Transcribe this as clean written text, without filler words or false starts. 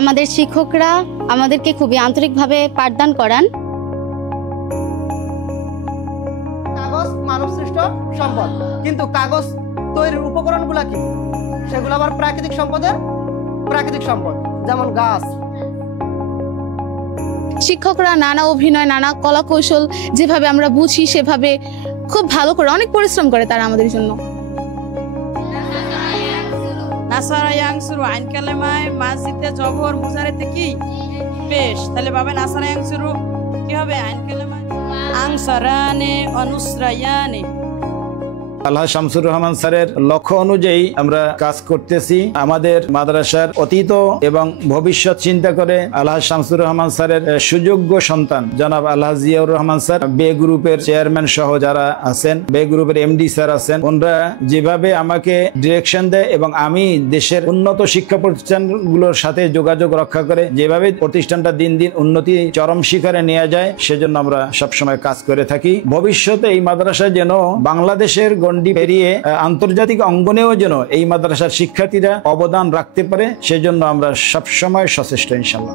আমাদের শিক্ষকরা আমাদেরকে খুবই আন্তরিকভাবে পাঠদান করান। কাগজ মানব সৃষ্ট সম্পদ, কিন্তু কাগজ তৈরির উপকরণগুলো কি? সেগুলো আবার প্রাকৃতিক সম্পদ, যেমন গাছ। শিক্ষকরা নানা অভিনয়, নানা কলা কৌশল যেভাবে আমরা বুঝি সেভাবে খুব ভালো করে অনেক পরিশ্রম করে তারা আমাদের জন্য। নাসারা ইয়াংসুরু আইন কালেমায় মাসজিদে জবর মুজারিতে কি পেশ, তাহলে বাবা নাসারা ইয়াংসুরু কি হবে? আইন কালেমায় আনসারানে অনুসরায়ানে। আলহাজ শামসুর রহমান স্যারের লক্ষ্য অনুযায়ী আমরা কাজ করতেছি। আমাদের মাদ্রাসার অতীত এবং ভবিষ্যৎ চিন্তা করে আলহাজ শামসুর রহমান স্যারের সুযোগ্য সন্তান জনাব আলহাজ জিয়াউর রহমান স্যার, বে গ্রুপের চেয়ারম্যান সহ যারা আছেন, বে গ্রুপের এমডি স্যার আছেন, ওনারা যেভাবে আমাকে ডিরেকশন দেয় এবং আমি দেশের উন্নত শিক্ষা প্রতিষ্ঠানগুলোর সাথে যোগাযোগ রক্ষা করে যেভাবে প্রতিষ্ঠানটা দিন দিন উন্নতি চরম শিখরে নেওয়া যায়, সেজন্য আমরা সবসময় কাজ করে থাকি। ভবিষ্যতে এই মাদ্রাসা যেন বাংলাদেশের পেরিয়ে আন্তর্জাতিক অঙ্গনেও যেন এই মাদ্রাসার শিক্ষার্থীরা অবদান রাখতে পারে, সেজন্য আমরা সবসময় সচেষ্ট ইনশাআল্লাহ।